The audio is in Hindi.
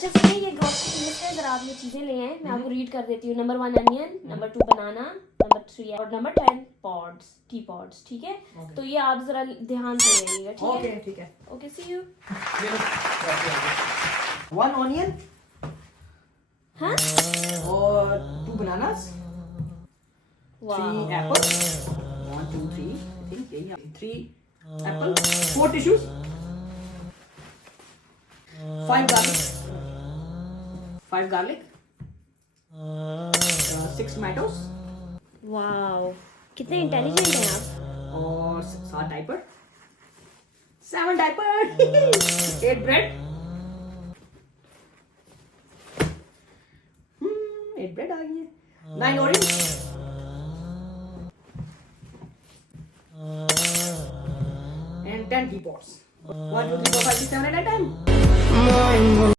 अच्छा सुनिए, ये ग्रोसरी लिस्ट है, जरा आप ये चीजें ले आए, मैं आपको रीड कर देती हूँ। नंबर 1 अनियन, नंबर 2 बनाना, नंबर 3 और नंबर 10 पॉड्स, टी पॉड्स, ठीक है। तो ये आप जरा ध्यान से लेंगे, ठीक है? ओके ठीक है। Okay, C you. 1 ऑनियन हाँ, और 2 बनानास, 3 वाह, एप्पल, 1 2 3 आई थिंक यही 3 एप्पल, 4 टिश्यूज, 5 गार्लिक, 6 टमाटोस वाह, कितने इंटेलिजेंट हैं आप। और 7 डायपर, 7 डायपर 8 ब्रेड, 8 ब्रेड आ गई है, 9 ऑरेंज and 10 teapots. 1 2 3 4 5 6 7 8 9 10.